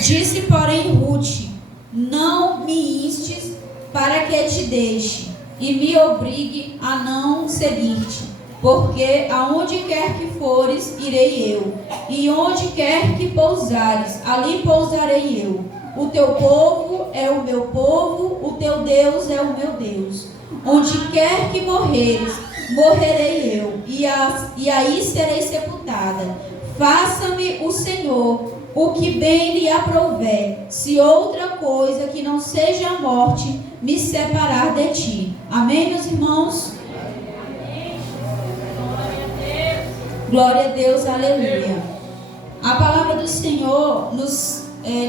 Disse, porém, Ruth: não me instes para que te deixe e me obrigue a não seguir-te, porque aonde quer que fores, irei eu, e onde quer que pousares, ali pousarei eu. O teu povo é o meu povo, o teu Deus é o meu Deus. Onde quer que morreres, morrerei eu, e aí serei sepultada. Faça-me o Senhor o que bem lhe aprouver, se outra coisa que não seja a morte me separar de ti. Amém, meus irmãos? Glória a Deus, aleluia. A palavra do Senhor,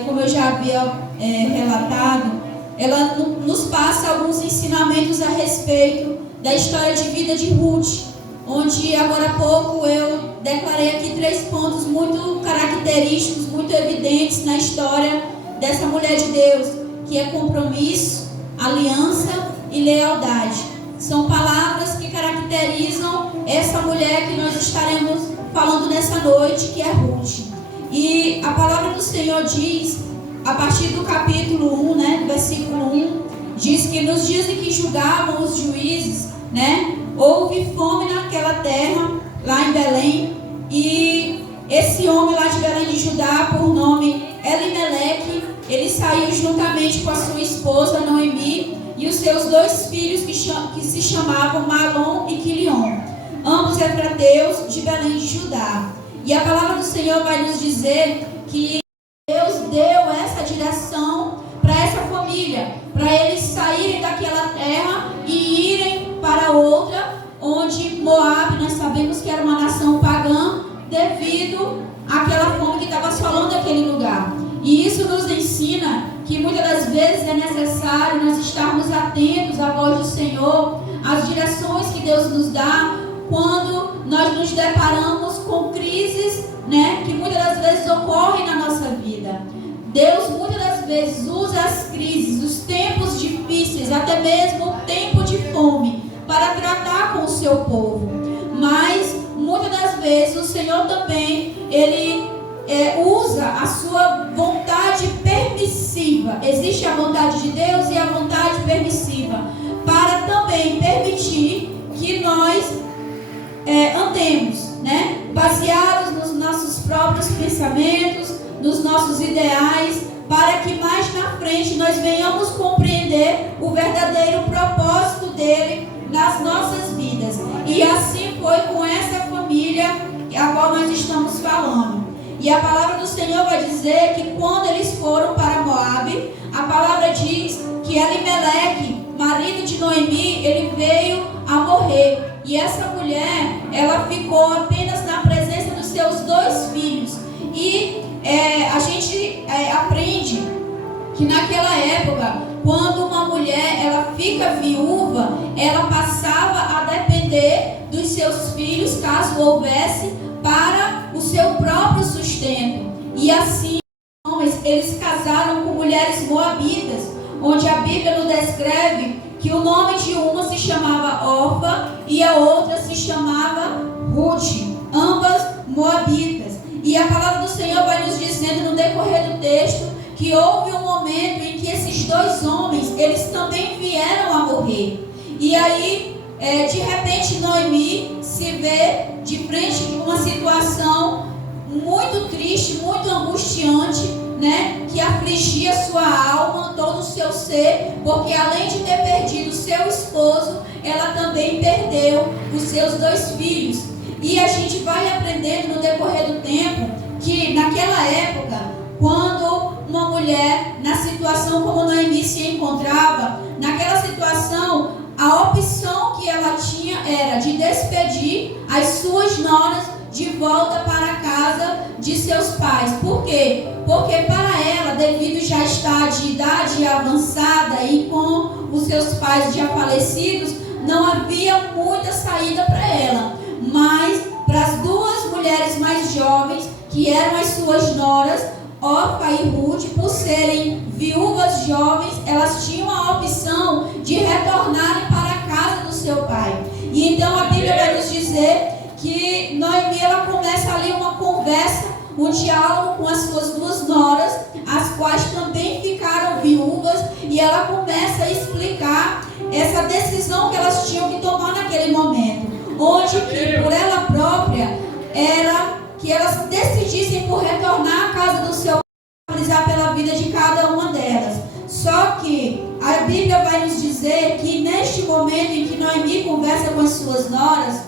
como eu já havia relatado, ela nos passa alguns ensinamentos a respeito da história de vida de Ruth, onde agora há pouco eu declarei aqui 3 pontos muito característicos, muito evidentes na história dessa mulher de Deus, que é compromisso, aliança e lealdade. São palavras que caracterizam essa mulher que nós estaremos falando nessa noite, que é Ruth. E a palavra do Senhor diz, a partir do capítulo 1, versículo 1, diz que nos dias em que julgavam os juízes, houve fome naquela terra, lá em Belém, e esse homem lá de Belém de Judá, por nome Elimeleque, ele saiu juntamente com a sua esposa Noemi e os seus 2 filhos que se chamavam Malom e Quilion, ambos efrateus de Belém de Judá. E a palavra do Senhor vai nos dizer que Deus deu essa direção para essa família, para eles saírem daquela terra e irem para outra, onde Moab, nós sabemos que era uma nação pagã, devido àquela fome que estava assolando aquele lugar. E isso nos ensina que muitas das vezes é necessário nós estarmos atentos à voz do Senhor, às direções que Deus nos dá, quando nós nos deparamos com crises, que muitas das vezes ocorrem na nossa vida. Deus muitas das vezes usa as crises, os tempos difíceis, até mesmo o tempo de fome, para tratar com o seu povo. Mas muitas das vezes o Senhor também, Ele usa a sua vontade permissiva. Existe a vontade de Deus e a vontade permissiva, para também permitir que nós andemos, baseados nos nossos próprios pensamentos, nos nossos ideais, para que mais na frente nós venhamos compreender o verdadeiro propósito dele nas nossas vidas. E assim foi com essa família a qual nós estamos falando. E a palavra do Senhor vai dizer que quando eles foram para Moab, a palavra diz que Elimeleque, marido de Noemi, ele veio a morrer. E essa mulher, ela ficou apenas na presença dos seus 2 filhos. E a gente aprende que naquela época, quando uma mulher ela fica viúva, ela passava a depender dos seus filhos, caso houvesse, para o seu próprio sustento. E assim, eles casaram com mulheres moabitas, onde a Bíblia nos descreve que o nome de uma se chamava Orfa e a outra se chamava Ruth, ambas moabitas. E a palavra do Senhor vai nos dizendo no decorrer do texto que houve um momento em que esses 2 homens, eles também vieram a morrer. E aí, de repente, Noemi se vê de frente com uma situação muito triste, muito angustiante, que afligia sua alma, todo o seu ser, porque além de ter perdido o seu esposo, ela também perdeu os seus 2 filhos. E a gente vai aprendendo no decorrer do tempo que naquela época, quando uma mulher, na situação como Noemi se encontrava, naquela situação, a opção que ela tinha era de despedir as suas noras de volta para a casa de seus pais. Por quê? Porque para ela, devido já estar de idade avançada e com os seus pais já falecidos, não havia muita saída para ela. Mas para as 2 mulheres mais jovens, que eram as suas noras, Orfa e Ruth, por serem viúvas jovens, elas tinham a opção de retornarem para a casa do seu pai. E então a Bíblia vai nos dizer que Noemi, ela começa ali uma conversa, um diálogo com as suas 2 noras, as quais também ficaram viúvas, e ela começa a explicar essa decisão que elas tinham que tomar naquele momento, onde que por ela própria era que elas decidissem por retornar à casa do seu pai, pela vida de cada uma delas. Só que a Bíblia vai nos dizer que neste momento em que Noemi conversa com as suas noras,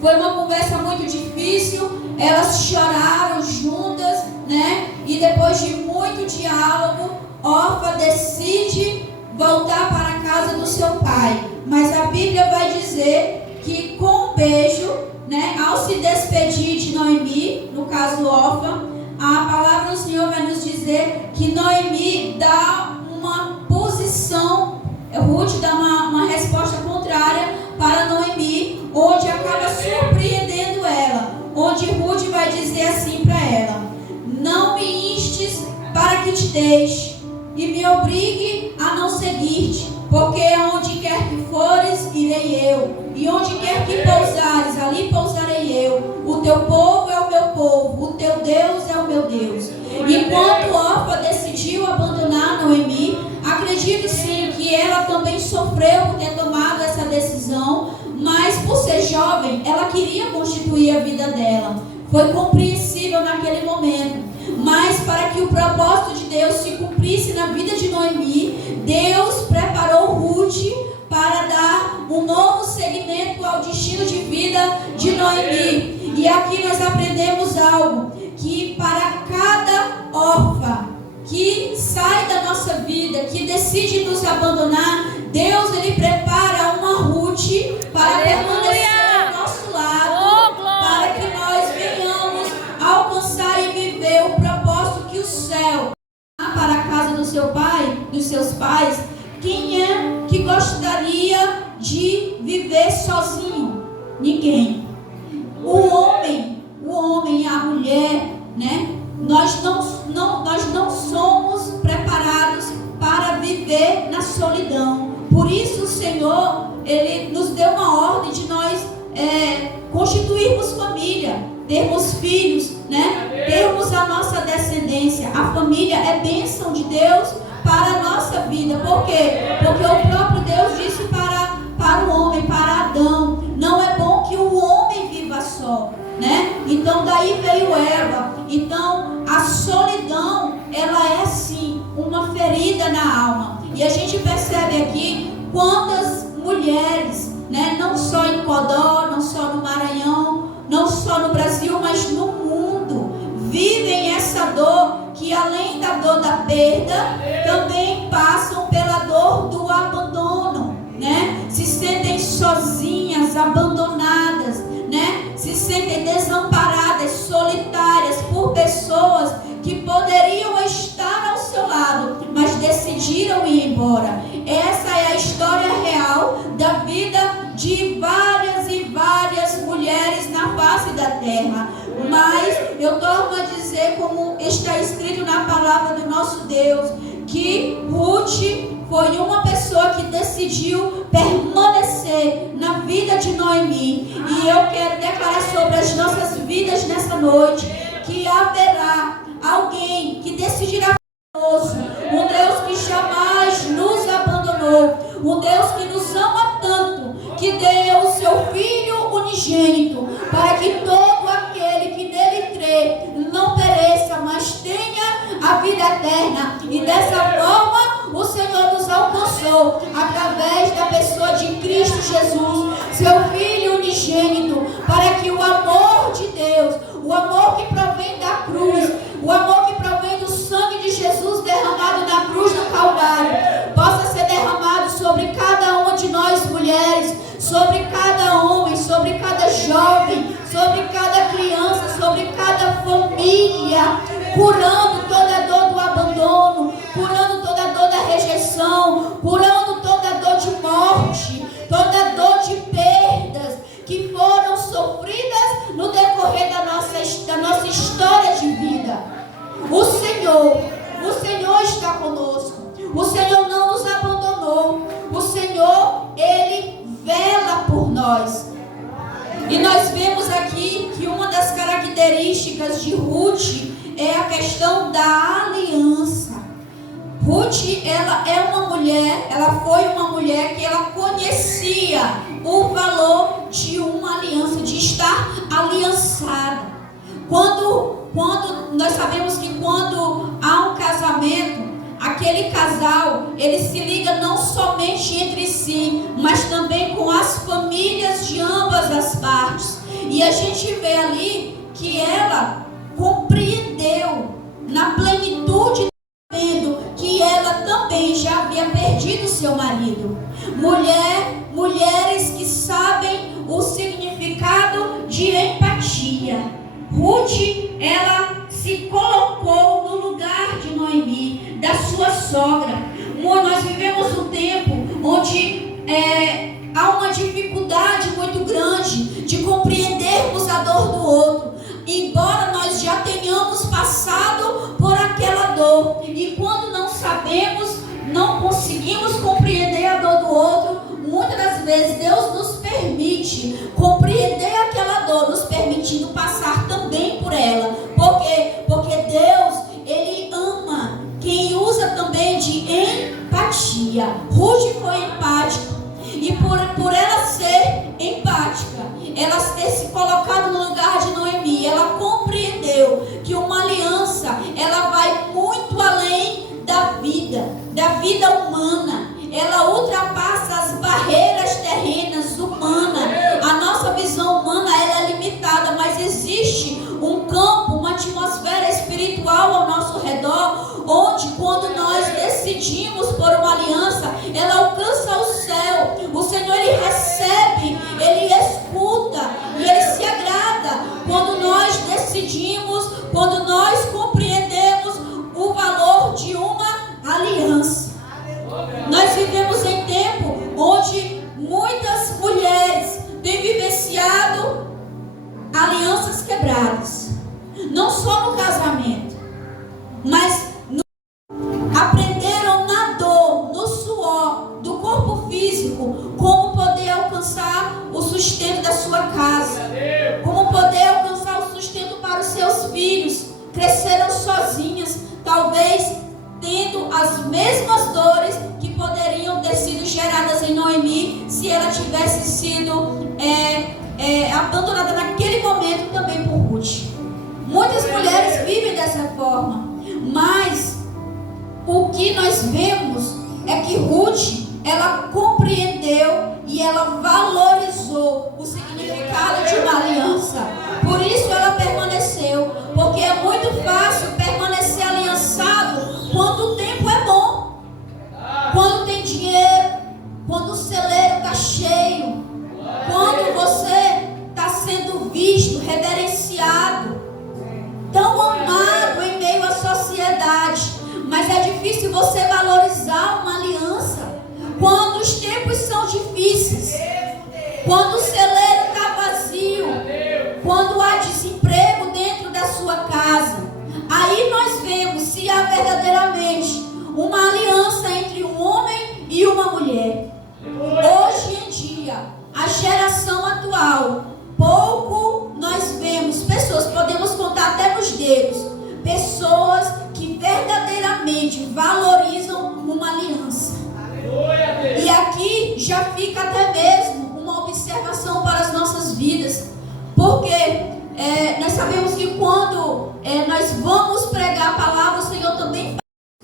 foi uma conversa muito difícil, elas choraram juntas, né? E depois de muito diálogo, Orfa decide voltar para a casa do seu pai. Mas a Bíblia vai dizer que com um beijo, né, ao se despedir de Noemi, no caso Orfa, a palavra do Senhor vai nos dizer que Noemi dá uma posição, Ruth dá uma resposta contrária para Noemi, onde acaba surpreendendo ela, onde Ruth vai dizer assim para ela: não me instes para que te deixe e me obrigue a não seguir-te, porque aonde quer que fores, irei eu, e onde quer que pousares, ali pousarei eu. O teu povo é o meu povo, o teu Deus é o meu Deus. Enquanto Orfa decidiu abandonar Noemi, acredito sim que ela também sofreu por ter tomado essa decisão, mas por ser jovem, ela queria constituir a vida dela. Foi compreensível naquele momento. Mas para que o propósito de Deus se cumprisse na vida de Noemi, Deus preparou Ruth para dar um novo segmento ao destino de vida de Noemi. E aqui nós aprendemos algo, que para cada órfã que sai da nossa vida, que decide nos abandonar, Deus ele prepara uma Ruth para permanecer ao nosso lado, para que nós venhamos alcançar e viver o propósito que o céu dá para a casa do seu pai, dos seus pais. Quem é que gostaria de viver sozinho? Ninguém. O homem e a mulher, né? Nós não somos preparados para viver na solidão. Por isso o Senhor, ele nos deu uma ordem de nós constituirmos família, termos filhos, né? Termos a nossa descendência. A família é bênção de Deus para a nossa vida. Por quê? Porque o próprio Deus disse para o homem, para Adão: não é bom que o homem viva só, né? Então daí veio Eva. Então a solidão, ela é sim uma ferida na alma. E a gente percebe aqui quantas mulheres, né, não só em Codó, não só no Maranhão, não só no Brasil, mas no mundo, vivem essa dor, que além da dor da perda, também passam pela dor do abandono, né? Se sentem sozinhas, abandonadas, né? Se sentem desamparadas, solitárias por pessoas que poderiam estar ao seu lado, mas decidiram ir embora. Essa é a história real da vida de várias e várias mulheres na face da terra. Mas eu torno a dizer, como está escrito na palavra do nosso Deus, que Ruth foi uma pessoa que decidiu permanecer na vida de Noemi. E eu quero declarar sobre as nossas vidas nessa noite que haverá alguém que decidirá conosco, um Deus que jamais nos abandonou, um Deus que nos ama tanto, que deu o seu Filho unigênito, para que todo aquele que nele crê não pereça, mas tenha a vida eterna. E dessa forma o Senhor nos alcançou através da pessoa de Cristo Jesus, seu Filho unigênito, para que o amor de Deus, o amor que provém da cruz, o amor que provém do sangue de Jesus derramado na cruz do Calvário, possa ser derramado sobre cada uma de nós mulheres, sobre cada homem, sobre cada jovem, sobre cada criança, sobre cada família, curando toda a dor do abandono, curando toda a dor da rejeição, curando toda a dor de morte, toda a dor de perdas que foram sofridas no decorrer da nossa história de vida. O Senhor está conosco. O Senhor não nos abandonou. O Senhor, Ele vela por nós. E nós vemos aqui que uma das características de Ruth é a questão da aliança. Ruth, ela foi uma mulher que ela conhecia o valor de uma aliança, de estar aliançada. Quando nós sabemos que quando há um casamento, aquele casal, ele se liga não somente entre si, mas também com as famílias de ambas as partes. E a gente vê ali que ela compreendeu na plenitude, vendo que ela também já havia perdido seu marido. Mulheres que sabem o significado de empatia. Ruth, ela se colocou no lugar de Noemi, da sua sogra. Nós vivemos um tempo onde há uma dificuldade muito grande de compreendermos a dor do outro, embora nós já tenhamos passado por aquela dor. E quando não sabemos, não conseguimos compreender a dor do outro, muitas das vezes Deus nos permite compreender aquela dor, nos permitindo passar também por ela. Por quê? Porque Deus, Ele ama quem usa também de empatia. Ruth foi empática. E por ela ser empática, ela ter se colocado no lugar de Noemi, ela compreendeu que uma aliança, ela vai muito além da vida humana. Ela ultrapassa as barreiras terrenas humanas. A nossa visão humana, ela é limitada, mas existe um campo, uma atmosfera espiritual ao nosso redor, onde quando nós decidimos por uma aliança, ela alcança o céu. O Senhor, Ele recebe, Ele escuta e Ele se agrada quando nós decidimos, quando nós compreendemos o valor de uma aliança. Nós vivemos em tempo onde muitas mulheres têm vivenciado alianças quebradas, não só no casamento, mas aprenderam na dor, no suor do corpo físico, como poder alcançar o sustento da sua casa, como poder alcançar o sustento para os seus filhos. Cresceram sozinhas, talvez tendo as mesmas dores que poderiam ter sido geradas em Noemi se ela tivesse sido abandonada naquele momento também por Ruth. Muitas mulheres vivem dessa forma, mas o que nós vemos é que Ruth, ela compreendeu e ela valorizou o significado de uma aliança. Por isso ela permaneceu, porque é muito fácil permanecer aliançado quando o tempo é bom, quando tem dinheiro, quando o celeiro está cheio, quando você está sendo visto, reverenciado, tão amado em meio à sociedade. Mas é difícil você valorizar uma aliança quando os tempos são difíceis, quando o celeiro está vazio, quando há desemprego dentro da sua casa. Aí nós vemos se há verdadeiramente uma aliança entre um homem e uma mulher. Hoje em dia, a geração atual, pouco nós vemos pessoas, podemos contar até nos dedos, pessoas que verdadeiramente valorizam uma aliança. E aqui já fica até mesmo uma observação para as nossas vidas, porque nós sabemos que quando nós vamos pregar a palavra, o Senhor também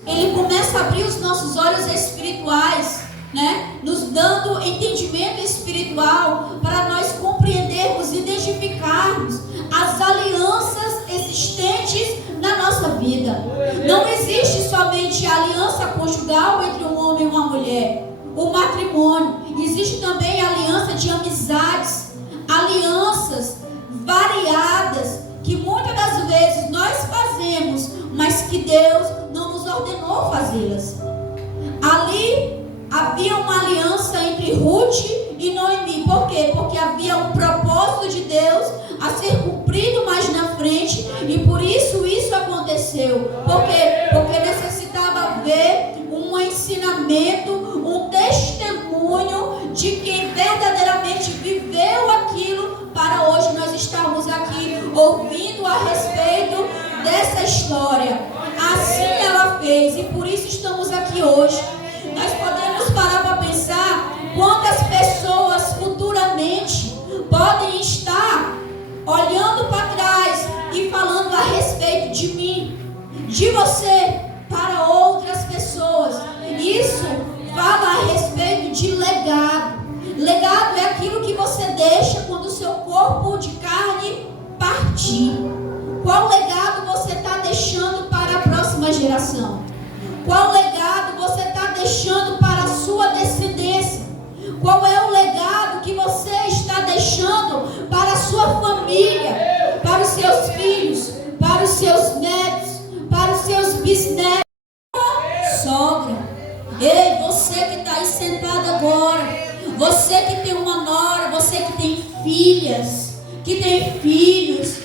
Ele começa a abrir os nossos olhos espirituais, né? Nos dando entendimento espiritual para nós compreendermos, identificarmos as alianças existentes na nossa vida. Não existe somente a aliança conjugal entre um homem e uma mulher, o matrimônio. Existe também a aliança de amizades, alianças variadas que muitas das vezes nós fazemos, mas que Deus não nos ordenou fazê-las. Ali havia uma aliança entre Ruth e Noemi. Por quê? Porque havia um propósito de Deus a ser cumprido mais na frente, e por isso aconteceu. Por quê? Porque necessitava haver um ensinamento, um testemunho de quem verdadeiramente viveu aquilo, para hoje nós estarmos aqui ouvindo a respeito dessa história história. Assim ela fez e por isso estamos aqui hoje. Nós podemos parar para pensar quantas pessoas futuramente podem estar olhando para trás e falando a respeito de mim, de você, para outras pessoas. Isso fala a respeito de legado. Legado é aquilo que você deixa quando o seu corpo de carne partir. Qual legado você está deixando para a próxima geração? Qual legado você está deixando para a sua descendência? Qual é o legado que você está deixando para a sua família, para os seus filhos, para os seus netos, para os seus bisnetos? Sogra, ei, você que está aí sentado agora, você que tem uma nora, você que tem filhas, que tem filhos,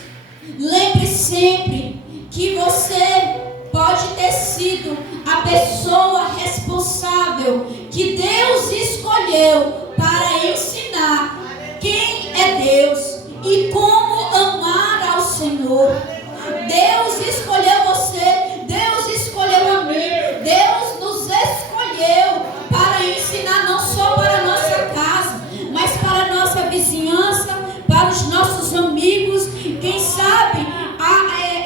lembre sempre que você pode ter sido a pessoa responsável que Deus escolheu para ensinar quem é Deus e como amar ao Senhor. Deus escolheu você, Deus escolheu a mim, Deus nos escolheu para ensinar não só para a nossa casa, mas para a nossa vizinhança, para os nossos amigos, quem sabe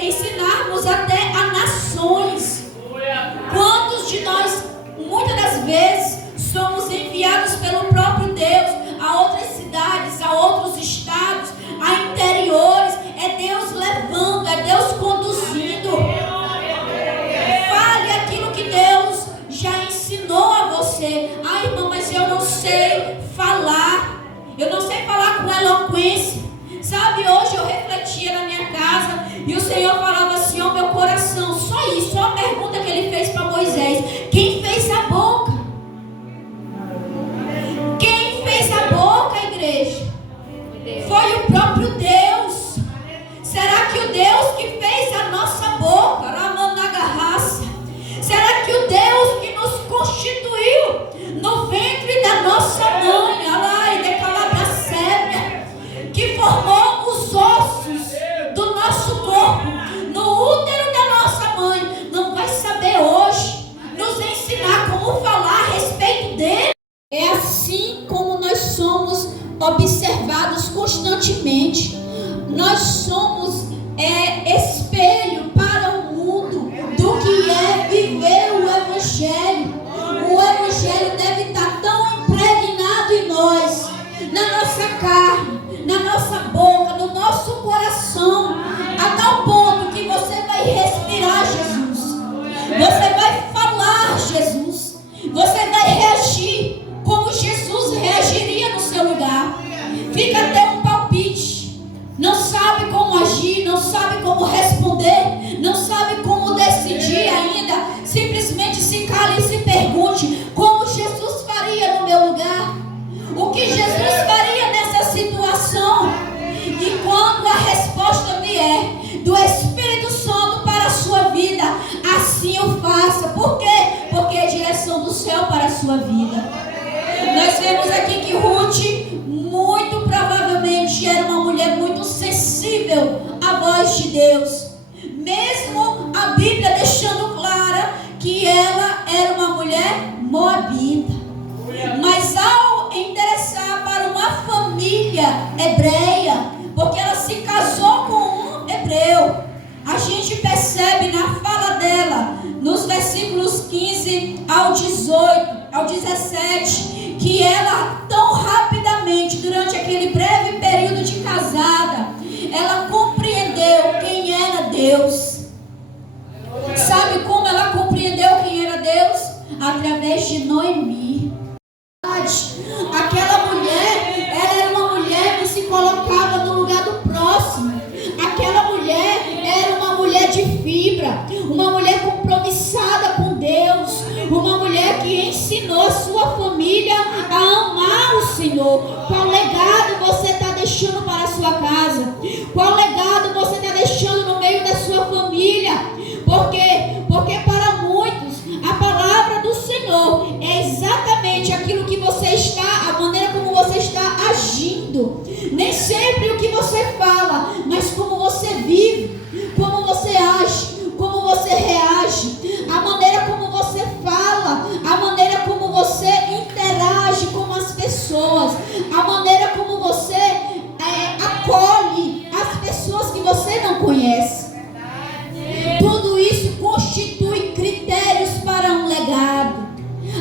ensinarmos até a nações. Quantos de nós, muitas das vezes, somos enviados pelo próprio Deus a outras cidades, a outros estados, a interiores? É Deus levando, é Deus conduzindo. Fale aquilo que Deus já ensinou a você. Ai, irmã, mas eu não sei falar. Eu não sei falar com eloquência. Sabe, hoje eu refletia na minha casa e o Senhor falava assim ao meu coração, só isso, só a pergunta que Ele fez para Moisés: quem fez a boca? Quem fez a boca, igreja? Foi o próprio Deus. Será que o Deus que fez a nossa boca, Ramanagarraça, será que o Deus que nos constituiu no ventre da nossa mãe, Alai, Decalabracébia, que formou os ossos do nosso corpo no útero da nossa mãe, não vai saber hoje nos ensinar como falar a respeito dele? É assim como nós somos observados constantemente. Nós somos espelho para o mundo do que é viver o Evangelho. O Evangelho deve estar tão impregnado em nós, na nossa carne, na nossa boca, no nosso coração, a tal ponto que você vai respirar Jesus, você vai falar Jesus, você vai reagir como Jesus reagiria no seu lugar. Fica até um palpite, não sabe como agir, não sabe como responder, não sabe como decidir ainda. Simplesmente se cale e se pergunte: como Jesus faria no meu lugar? O que Jesus faria nessa situação? E quando a resposta vier do Espírito Santo para a sua vida, assim o faça. Por quê? Porque é a direção do céu para a sua vida. Nós vemos aqui que Ruth, muito provavelmente, era uma mulher muito sensível à voz de Deus. Mesmo a Bíblia deixando clara que ela era uma mulher moabita. Mas ao interessar para uma família hebreia, porque ela se casou com um hebreu, a gente percebe na fala dela, nos versículos 15 ao 18, ao 17, que ela tão rapidamente, durante aquele breve período de casada, ela compreendeu quem era Deus. Sabe como ela compreendeu quem era Deus? Através de Noemi. Aquela mulher, ela era uma mulher que se colocava no lugar do próximo. Aquela mulher era uma mulher de fibra, uma mulher compromissada com Deus, uma mulher que ensinou a sua família a amar o Senhor. Qual legado você está deixando para a sua casa? Qual legado você está deixando no meio da sua família? Por quê? Porque para muitos a palavra do Senhor é exatamente aquilo que você está, a maneira como você está agindo. Nem sempre o que você fala, mas como você vive, como você age, como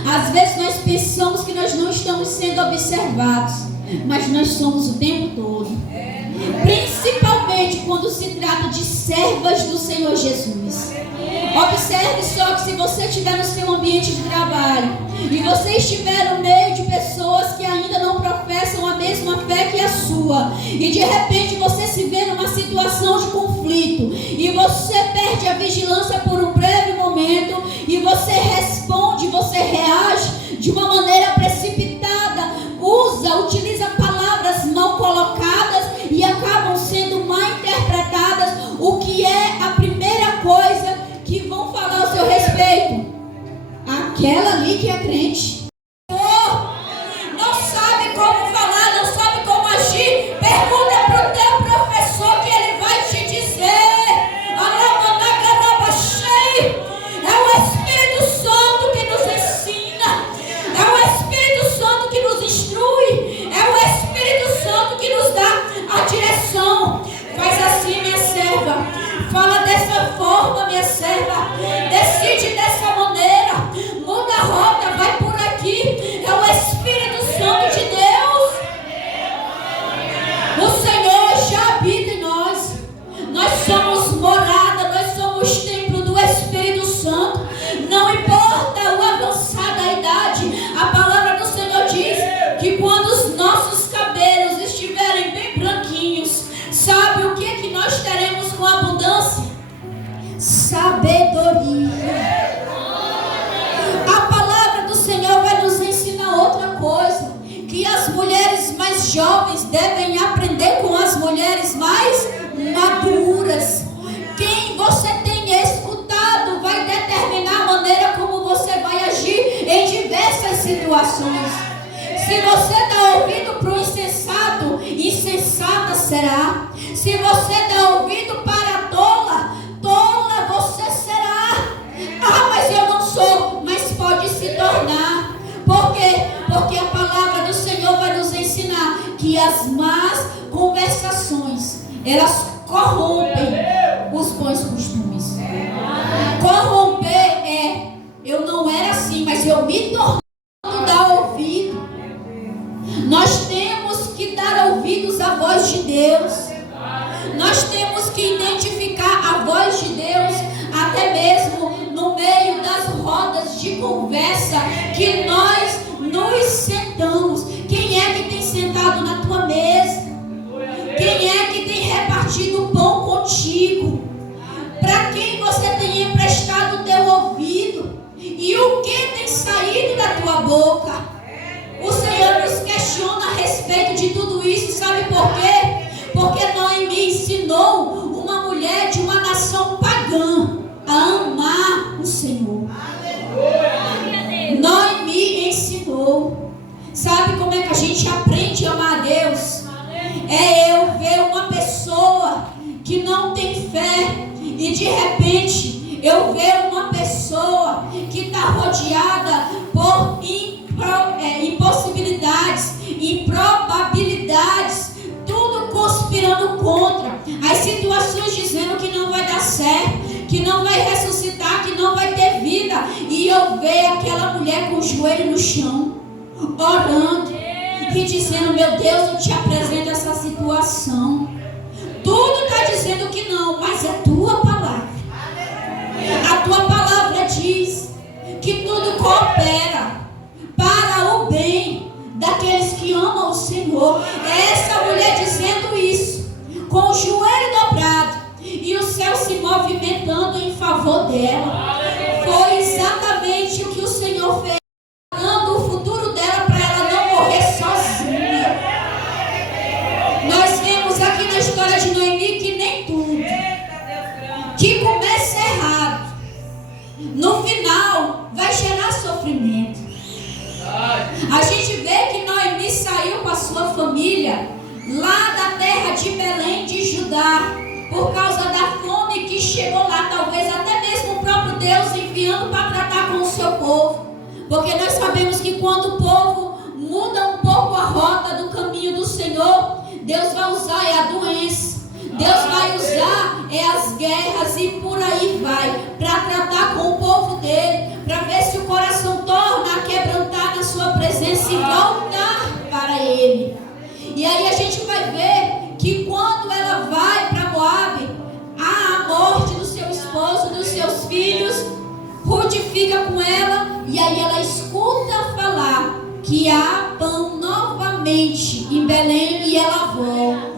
Às vezes nós pensamos que nós não estamos sendo observados, mas nós somos o tempo todo. Principalmente quando se trata de servas do Senhor Jesus. Observe só que se você estiver no seu ambiente de trabalho e você estiver no meio de pessoas que ainda não professam a mesma fé que a sua, e de repente você se vê numa situação de conflito e você perde a vigilância por um breve momento e você responde, você reage de uma maneira precipitada, utiliza palavras mal colocadas e acabam sendo mal interpretadas, o que é a primeira coisa que vão falar ao seu respeito? Aquela ali que é crente. Não sabe como falar, não sabe como agir. Pergunta para o teu professor que ele vai te dizer. É o Espírito Santo que nos ensina. É o Espírito Santo que nos instrui. É o Espírito Santo que nos dá a direção. Faz assim, minha serva. Fala dessa forma, minha serva. Decide dessa maneira. Muda a rota, vai por aqui. É o Espírito Santo de Deus. O Senhor já habita em nós. Nós somos morada, nós somos templo do Espírito Santo. Não importa o avançar da idade, a palavra do Senhor diz que quando os nossos cabelos estiverem bem branquinhos, sabe o que nós teremos com abundância? Sabedoria. A palavra do Senhor vai nos ensinar outra coisa, que as mulheres mais jovens devem aprender com as mulheres mais maduras. Quem você tem escutado vai determinar a maneira como você vai agir em diversas situações. Se você dá ouvido para o insensato, insensata será. Se você dá ouvido para a tola, tola você será. Ah, mas eu não sou, mas pode se tornar. Por quê? Porque a palavra do Senhor vai nos ensinar que as más conversações, elas corrompem os bons costumes. Corromper é, eu não era assim, mas eu me tornei dar ouvido. Nós temos que dar ouvidos à voz de Deus. Nós temos que identificar a voz de Deus até mesmo no meio das rodas de conversa que nós nos sentamos. Quem é que tem sentado na tua mesa? Quem é que tem repartido o pão contigo? Para quem você tem emprestado o teu ouvido? E o que tem saído da tua boca? O Senhor nos questiona a respeito de tudo isso. Sabe por quê? Porque Noemi ensinou uma mulher de uma nação pagã a amar o Senhor. Noemi ensinou. Sabe como é que a gente aprende a amar a Deus? É eu ver uma pessoa que não tem fé e de repente eu ver uma pessoa que está rodeada por impossibilidades, improbabilidades, tudo conspirando contra, as situações dizendo que não vai dar certo, que não vai ressuscitar, que não vai ter vida, e eu ver aquela mulher com o joelho no chão, orando e dizendo: meu Deus, eu te apresento essa situação. Tudo está dizendo que não, mas é tua palavra. A tua palavra diz que tudo coopera para o bem daqueles que amam o Senhor. É essa mulher dizendo isso, com o joelho dobrado e o céu se movimentando em favor dela. Foi exatamente o que o Senhor fez, dando o futuro dela para ela não morrer sozinha. Nós vemos aqui na história de Noemi que nem tudo que começa errado, no final vai gerar sofrimento. A gente vê que Noemi saiu com a sua família lá da terra de Belém de Judá, por causa da fome que chegou lá, talvez até mesmo o próprio Deus enviando para tratar com o seu povo. Porque nós sabemos que quando o povo muda um pouco a rota do caminho do Senhor, Deus vai usar a doença, Deus vai usar as guerras e por aí vai, para tratar com o povo dele, para ver se o coração torna a quebrar E aí a gente vai ver que quando ela vai para Moabe, há a morte do seu esposo, dos seus filhos. Ruth fica com ela e aí ela escuta falar que há pão novamente em Belém e ela volta.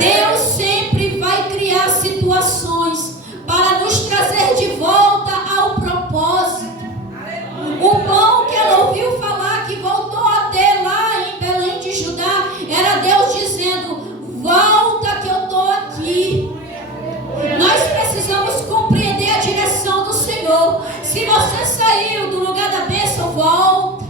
Deus sempre vai criar situações para nos trazer de volta ao propósito. O pão que ela ouviu falar, que voltou a ter lá em Belém de Judá, era Deus dizendo: volta que eu estou aqui. Nós precisamos compreender a direção do Senhor. Se você saiu do lugar da bênção, volta.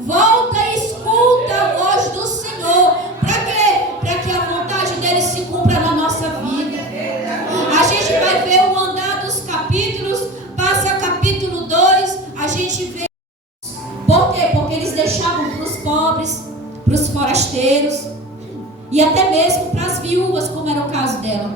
Volta e escuta a voz do Senhor. Para quê? Para que a vontade dele se cumpra na nossa vida. A gente vai ver o andar dos capítulos. Passa capítulo 2, a gente vê. Por quê? Porque eles deixavam para os pobres, para os forasteiros e até mesmo para as viúvas, como era o caso dela.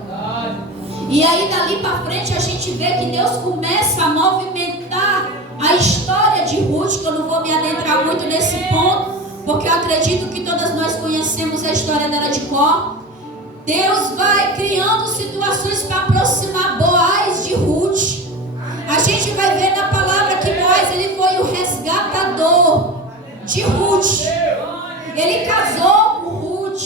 E aí dali para frente a gente vê que Deus começa a movimentar a história de Ruth, que eu não vou me adentrar muito nesse ponto, porque eu acredito que todas nós conhecemos a história dela de cor. Deus vai criando situações para aproximar Boaz de Ruth. A gente vai ver na palavra que Boaz, ele foi o resgatador de Ruth. Ele casou com Ruth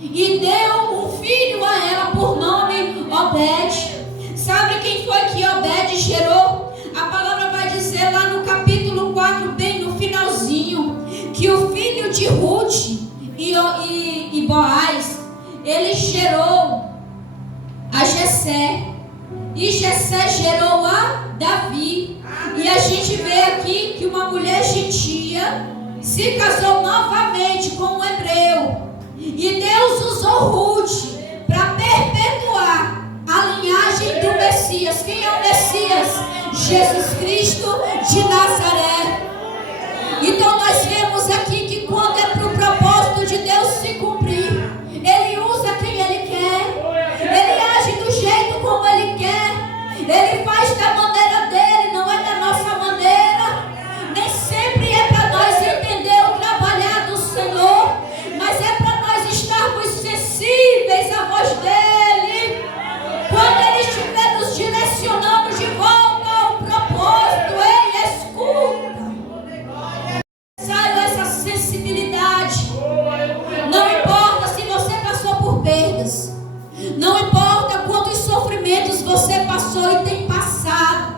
e deu um filho a ela por nome Obed. Sabe quem foi que Obed gerou? A palavra vai dizer lá no capítulo 4, bem no finalzinho, que o filho de Ruth e Boaz, ele gerou a Jessé. E Jessé gerou a Davi. E a gente vê aqui que uma mulher gentia se casou novamente com um hebreu. E Deus usou Ruth para perpetuar a linhagem do Messias. Quem é o Messias? Jesus Cristo de Nazaré. Então nós vemos aqui que quando é para o propósito de Deus se cumprir, Ele usa quem Ele quer. Ele age do jeito como Ele quer. Ele faz da maneira dele, não é da nossa maneira. Nem sempre é para nós entender o trabalhar do Senhor, mas é para nós estarmos sensíveis à voz dele. Quando Ele estiver nos direcionando de volta ao propósito, Ele escuta. Saiba essa sensibilidade. Não importa se você passou por perdas. Não importa quantos sofrimentos você passou e tem passado.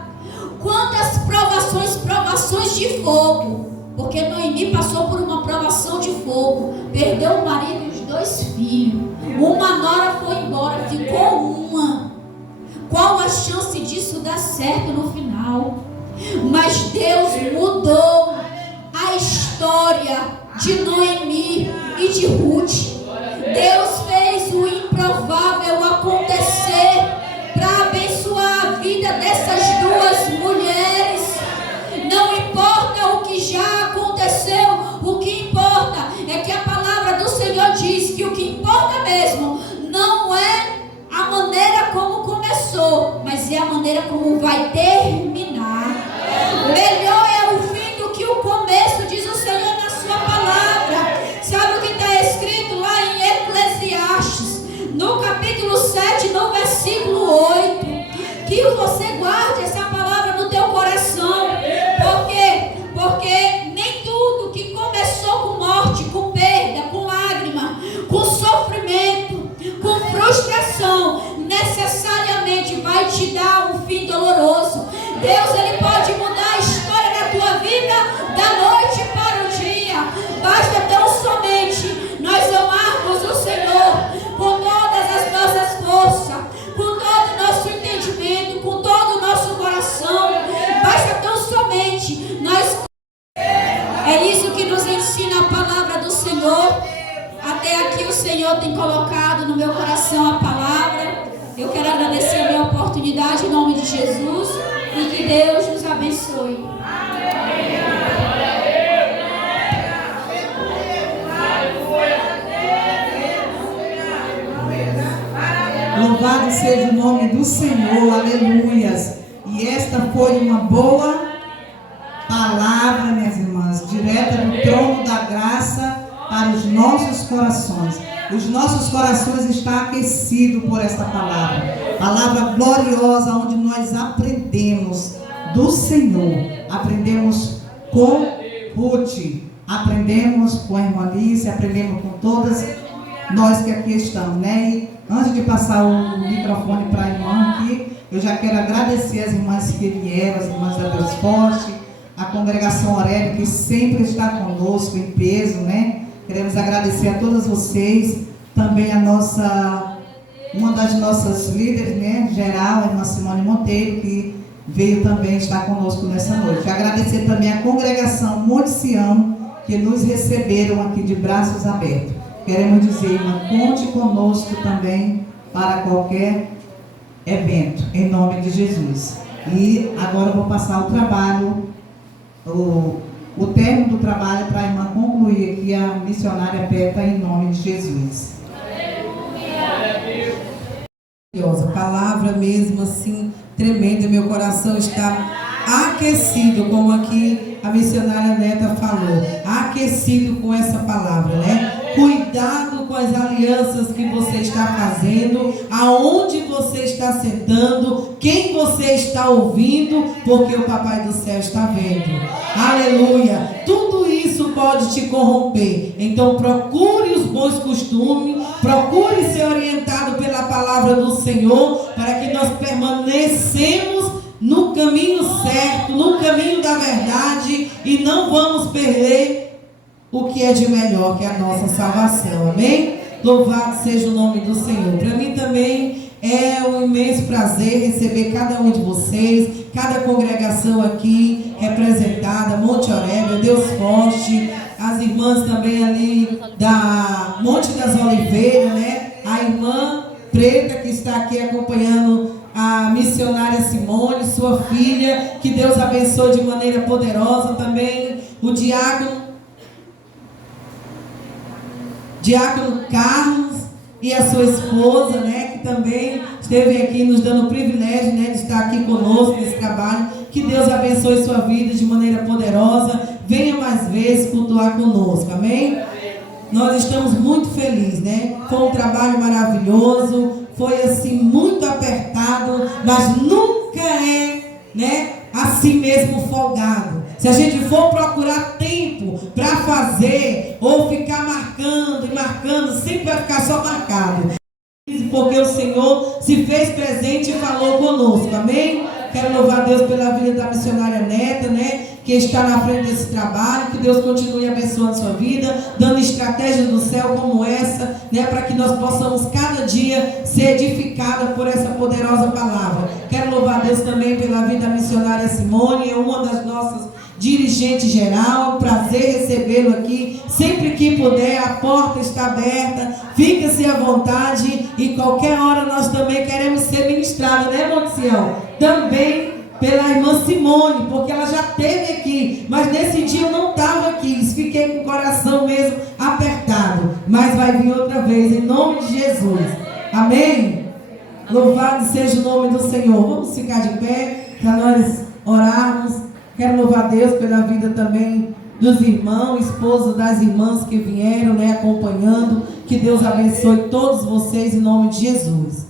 Quantas provações de fogo. Porque Noemi passou por uma provação de fogo. Perdeu o marido e os 2 filhos. Uma nora foi embora, ficou uma. Qual a chance disso dar certo no final? Mas Deus mudou a história de Noemi e de Ruth. Deus fez o improvável acontecer para abençoar a vida dessas 2 mulheres. Não importa o que já aconteceu, o que importa é que a palavra do Senhor diz que o que importa mesmo não é a maneira como começou, mas é a maneira como vai terminar. Melhor é o fim do que o começo, diz o Senhor na sua palavra. Sabe o que está escrito lá em Eclesiastes, no capítulo 7, no versículo 8? Que você guarde essa palavra no teu coração. Por quê? Porque nem tudo que começou com morte, com perda, com lágrima, com sofrimento, com frustração, necessariamente vai te dar um fim doloroso. Deus, Ele pode mudar a história da tua vida da noite para o dia. Basta tão somente nós amarmos o Senhor com todas as nossas forças, com todo o nosso entendimento, com todo o nosso coração. Basta tão somente nós. É isso que nos ensina a palavra do Senhor. Até aqui o Senhor tem colocado no meu coração a palavra. Eu quero agradecer a minha oportunidade em nome de Jesus e que Deus nos abençoe. Louvado seja o nome do Senhor, aleluias. E esta foi uma boa palavra, minhas irmãs, direta do trono da graça, para os nossos corações. Os nossos corações estão aquecidos por esta palavra. Palavra gloriosa, onde nós aprendemos do Senhor. Aprendemos com Ruth, aprendemos com a irmã Alice, aprendemos com todas nós que aqui estamos, né? E antes de passar o microfone para a irmã aqui, eu já quero agradecer as irmãs que vieram, as irmãs da Deus Forte, a congregação Aurélio, que sempre está conosco em peso, né? Queremos agradecer a todas vocês, também uma das nossas líderes, né? Geral, a irmã Simone Monteiro, que veio também estar conosco nessa noite. Agradecer também a congregação Monte Sião, que nos receberam aqui de braços abertos. Queremos dizer, irmã, conte conosco também para qualquer evento, em nome de Jesus. E agora eu vou passar o trabalho, o termo do trabalho para a irmã concluir aqui a missionária Peta, em nome de Jesus. Aleluia. Palavra mesmo assim, tremenda, meu coração está aquecido, como aqui a missionária Neta falou, aquecido com essa palavra, né? Cuidado com as alianças que você está fazendo, aonde você está sentando, quem você está ouvindo, porque o Papai do Céu está vendo. Aleluia! Tudo isso pode te corromper. Então procure os bons costumes, procure ser orientado pela palavra do Senhor, para que nós permanecemos no caminho certo, no caminho da verdade, e não vamos perder o que é de melhor, que é a nossa salvação. Amém? Louvado seja o nome do Senhor. Para mim também é um imenso prazer receber cada um de vocês, cada congregação aqui representada, Monte Aurélio, Deus Forte, as irmãs também ali da Monte das Oliveiras, né? A irmã Preta, que está aqui acompanhando a missionária Simone, sua filha, que Deus abençoe de maneira poderosa. Também o diácono Carlos e a sua esposa, né, que também esteve aqui nos dando o privilégio, né, de estar aqui conosco nesse trabalho. Que Deus abençoe sua vida de maneira poderosa. Venha mais vezes cultuar conosco, amém? Nós estamos muito felizes, né? Foi um trabalho maravilhoso, foi assim muito apertado, mas nunca é, né, assim mesmo folgado. Se a gente for procurar tempo para fazer ou ficar marcando e marcando, sempre vai ficar só marcado. Porque o Senhor se fez presente e falou conosco, amém? Quero louvar a Deus pela vida da missionária Neta, né? Que está na frente desse trabalho. Que Deus continue abençoando a sua vida, dando estratégias do céu como essa, né? Para que nós possamos cada dia ser edificados por essa poderosa palavra. Quero louvar a Deus também pela vida da missionária Simone, é uma das nossas dirigente geral. É um prazer recebê-lo aqui. Sempre que puder, a porta está aberta, fica-se à vontade, e qualquer hora nós também queremos ser ministrados, né, Monte Sião? Também pela irmã Simone, porque ela já esteve aqui, mas nesse dia eu não estava aqui, fiquei com o coração mesmo apertado, mas vai vir outra vez, em nome de Jesus, amém? Louvado seja o nome do Senhor. Vamos ficar de pé para nós orarmos. Quero louvar a Deus pela vida também dos irmãos, esposos das irmãs que vieram, né, acompanhando. Que Deus abençoe todos vocês em nome de Jesus.